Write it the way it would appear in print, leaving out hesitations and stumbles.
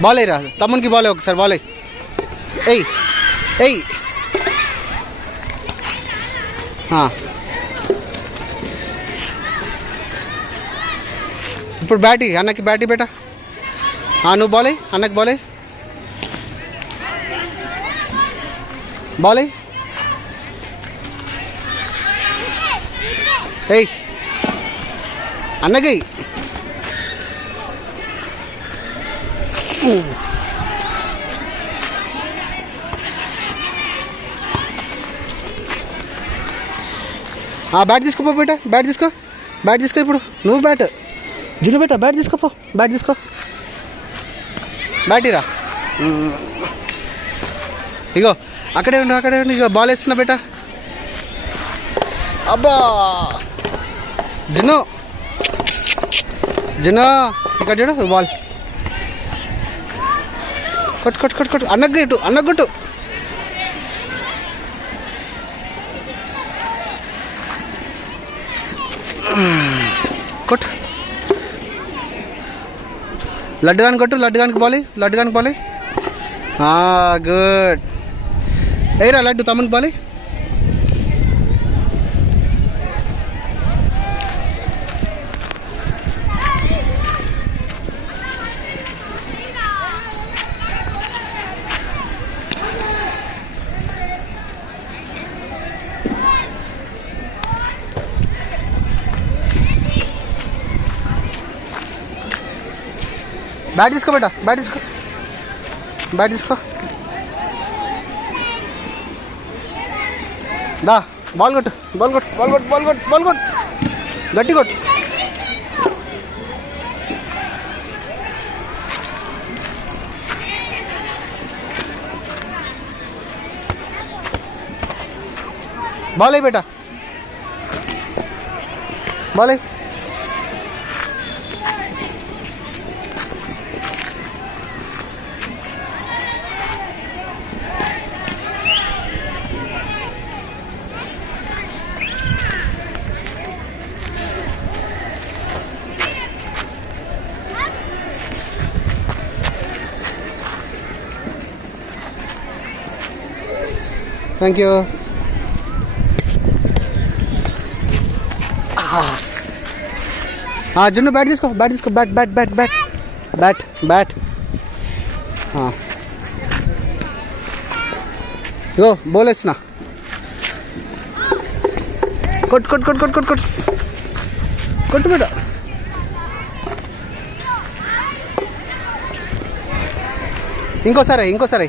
బాల్ అయ్యి రా తమ్మునికి బాల్ ఒకసారి బాల్ అయ్యి ఎయ్ ఎయ్ ఇప్పుడు బ్యాటీ అన్నకి బ్యాటీ బేటా నువ్వు బాల్ అయ్యి అన్నకి బాల్ అయ్యి బాల్ అయ్యి ఎయ్ అన్నకి బ్యాట్ తీసుకోపో బేటా బ్యాట్ తీసుకో ఇప్పుడు నువ్వు బ్యాట్ జున్ను బేటా బ్యాట్ తీసుకోపో బ్యాట్ తీసుకో బ్యాట్ ఇరా ఇగో అక్కడే ఉండు ఇగో బాల్ వేస్తున్నా బేటా అబ్బా జున్ను ఇక్కడ చూడు బాల్ కొట్టు అన్నకు కొట్టు కొట్టు లడ్డుగానికి బాలి గుడ్ ఏరా లడ్డు తమ్మునికి బాలి బ్యాట్ తీసుకో బేటా బ్యాట్ తీసుకో దా బాల్ కొట్టు గట్టి కొట్టు బాల్ అయ్యి బేటా బాల్ అయ్యి థ్యాంక్ యూ జున్ను బ్యాట్ తీసుకో బ్యాట్ ఇగో బౌల్ వేసిన కొట్టు బేట ఇంకోసారి సరే